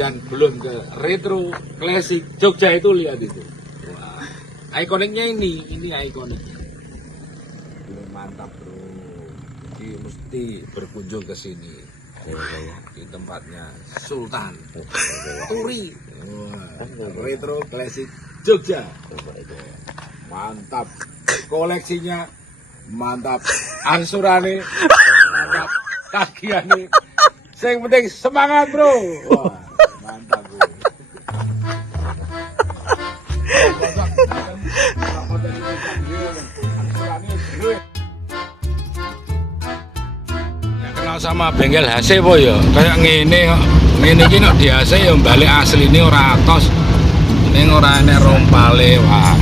dan belum ke retro klasik Jogja itu, lihat itu. Wah, ikoniknya ini ikoniknya. Belum mantap bro. Jadi mesti berkunjung ke sini. Di tempatnya Sultan Turi. Wah, retro klasik Jogja. Mantap. Koleksinya mantap. Angsurane mantap. Tagihannya. Yang penting semangat bro. Wah, mantap bro. Ya, kenal sama bengkel HC po ya. Kayak ngene kok. Ngene iki nek di HC ya balik asline ora atos. Ning ora enek rompale. Wah.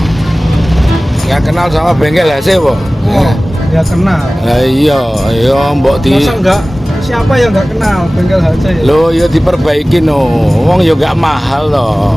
Ya kenal sama bengkel HC po. Oh, ya kenal. Iya, mbok di. Masa enggak? Siapa yang enggak kenal bengkel HC ya? Loh, ya diperbaiki no. Wong ya enggak mahal loh.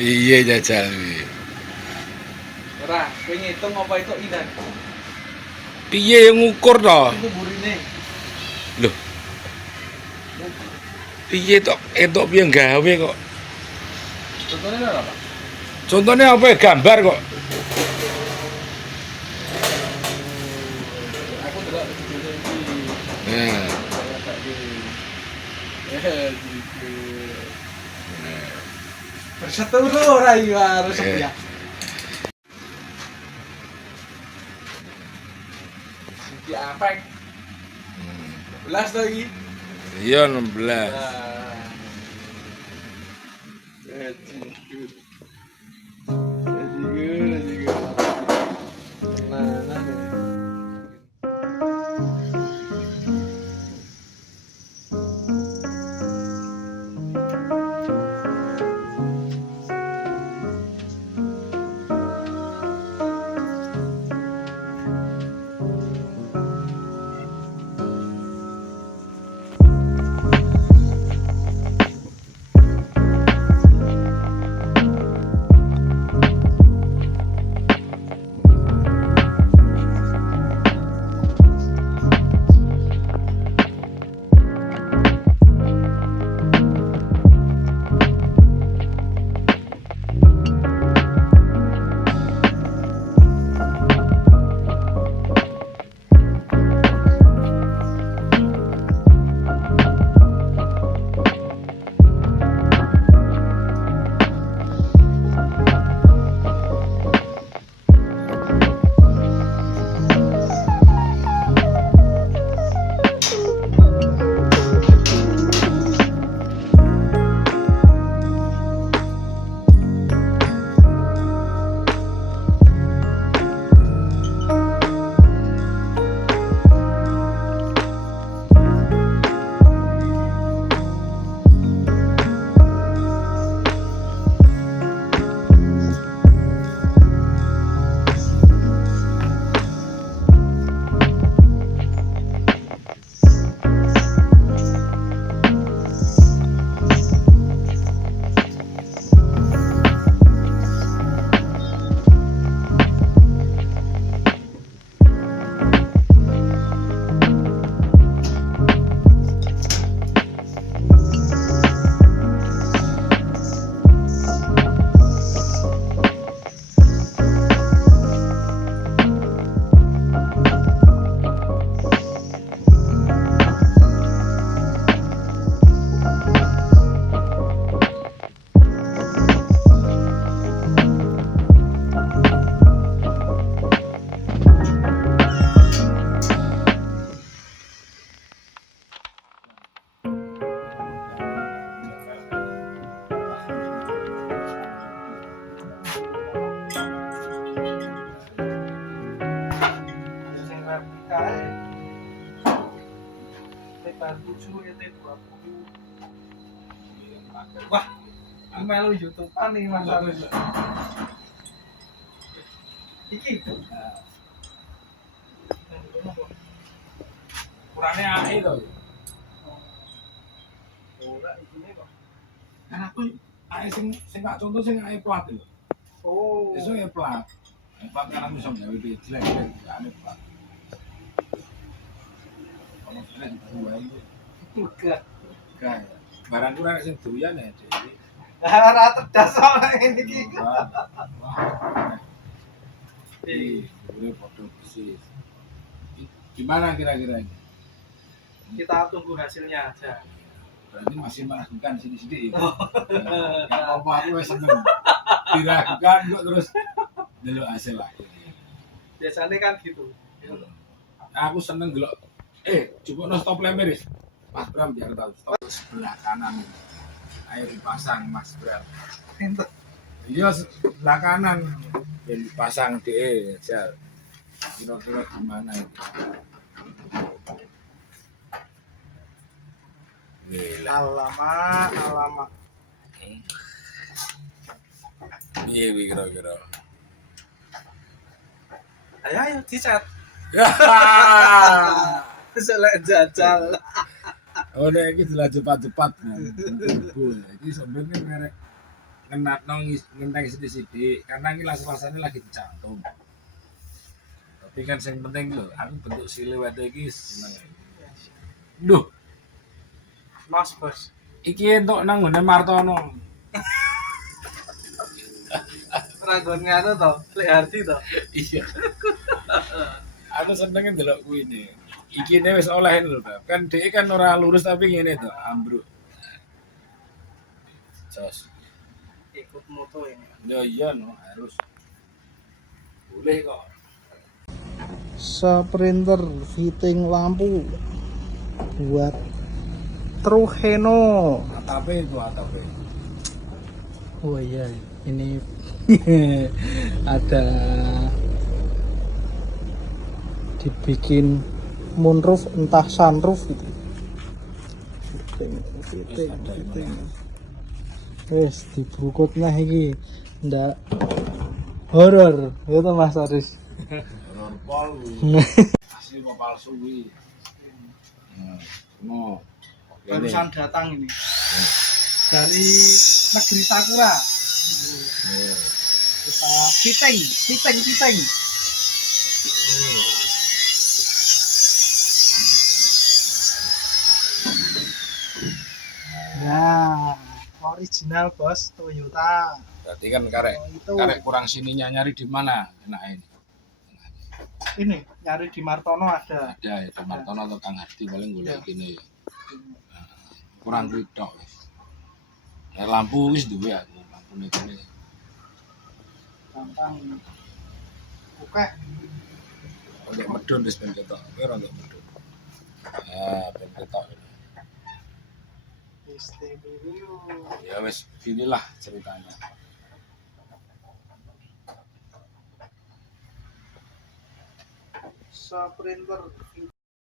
Iya jajal. Ora, kowe ngitung apa itu idan? Piye yang ngukur to? Itu burine. Loh. Piye tok entuk piye gawe kok. Contohnya apa? Contohnya apa ya? Gambar kok. Aku delok videone iki. Nah, Gitu. Berseteru ora iki harus ya. Siki apek. Belas lagi. iya 16. Wah, ini melu YouTube-an nih Mas Arus. Iki. Kurangnya AE to. Ora ikine kok. Kan aku AE sing tak contoh sing AE plat lho. Oh. Iso ya plat. Plat kan iso gawe jelek AE plat. Kalau jelek dua itu Enggak. kan barang kurang sing doyan ya Dewi. Ora cerdas ora ngene iki. Boleh foto persis. Gimana kira-kira ini? Kita tunggu hasilnya aja. Berarti masih meragukan sini-sini. Ya apa aku wis seneng. Diragukan kok terus delok hasil lagi. Biasanya kan gitu. Aku seneng delok coba no stop lampu wis. Mas Bram biar tahu stop sebelah kanan. Ayo dipasang Mas Bram. Iya sebelah kanan dan dipasang DE aja. Kira-kira gimana itu? Alamak. Iya kira-kira. Ayo dicat. Ya. Selek jajal. Oh nek iki jelas cepat-cepat. Ini sebenarnya merek ngenat ngenteng sidik-sidik karena ini langsung lagi dicantum. Tapi kan yang penting lho, aku bentuk siluet iki seneng. Duh, Mas bos. iki entuk nang ngene Martono. Ragon nganu to, Lek Hardi to. Iya. Aku seneng ndelok kuwi ne. Iki ne wis oleh lho, Bab. Kan dhek kan ora lurus tapi ngene to, ambruk. Jos. Ikut moto ini. Ya iya no, harus. Boleh kok. Sprinter fitting lampu buat Trujeno. Atape itu atape. Oh iya, ini ada dibikin moonroof entah sunroof gitu. Fitting. Wes dibrukutnya iki ndak horor, itu Mas Aris. Horor pol. Asli kok palsu kuwi. Nah, Barusan datang ini. Dari negeri Sakura. Kita fitting. Nah, original bos Toyota. berarti kan karek Oh, itu. karek kurang sininya nyari di mana? Enak ini. Ini nyari di Martono ada. Ada ya, di Martono atau Kang Hardi paling golek Iya. gini. Kurang duit tok wis. Lampu wis duwe aku, lampu ini. Gampang. Oke. Untuk medun wis ben ketok. Kira untuk medun. Ben ketok. Istimewa. Ya wis inilah ceritanya. Sprinter